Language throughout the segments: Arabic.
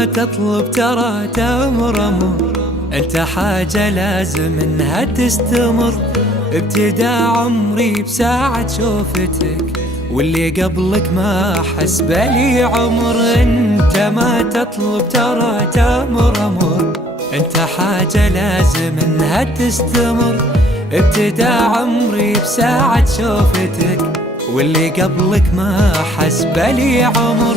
ما تطلب ترى تمر أمر، انت حاجة لازم انها تستمر. ابتدى عمري بساعة شوفتك، واللي قبلك ما حس بلي عمر. انت ما تطلب ترى تمر أمر، انت حاجة لازم انها تستمر. ابتدى عمري بساعة شوفتك، واللي قبلك ما حس بلي عمر.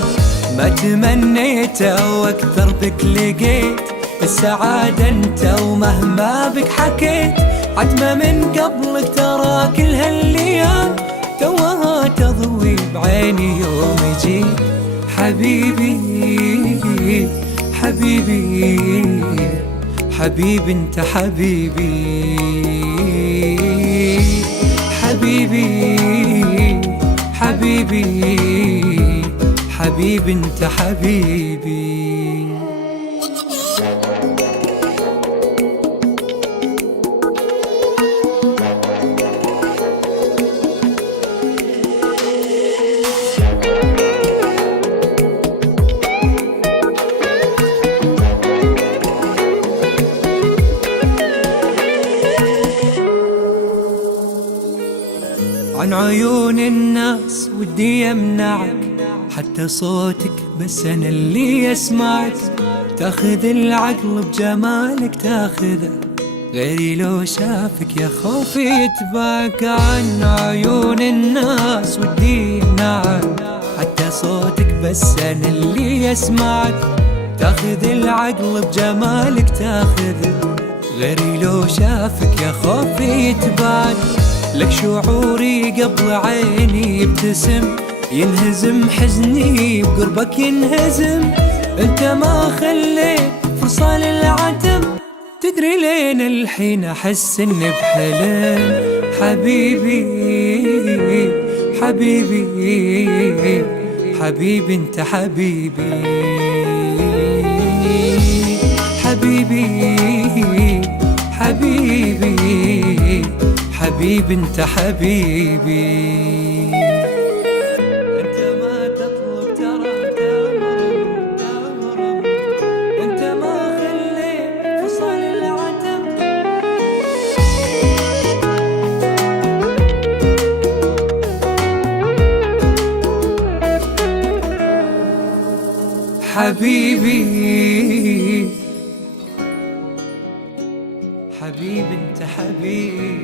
ما تمنيته واكثر بك لقيت السعادة انت، ومهما بك حكيت عتمة من قبلك ترى كل هالايام توها تضوي بعيني يوم يجي. حبيبي حبيبي حبيبي انت حبيبي، حبيبي حبيبي حبيبي انت حبيبي. عن عيون الناس ودي يمنعك، حتى صوتك بس أنا اللي أسمعك. تاخذ العقل بجمالك تاخذه، غيري لو شافك يا خوفي يتبعك. عن عيون الناس ودي يمنعك، حتى صوتك بس أنا اللي أسمعك. تاخذ العقل بجمالك تاخذه، غيري لو شافك يا خوفي يتبعك. لك شعوري قبل عيني يبتسم، ينهزم حزني بقربك ينهزم. انت ما خليت فرصة للعتم، تدري لين الحين احس اني بحلم. حبيبي حبيبي حبيبي انت حبيبي، حبيبي حبيبي حبيبي انت حبيبي. انت ما تطلب ترى تمر، انت ما خليت فصل العتم. حبيبي حبيبي انت حبيبي.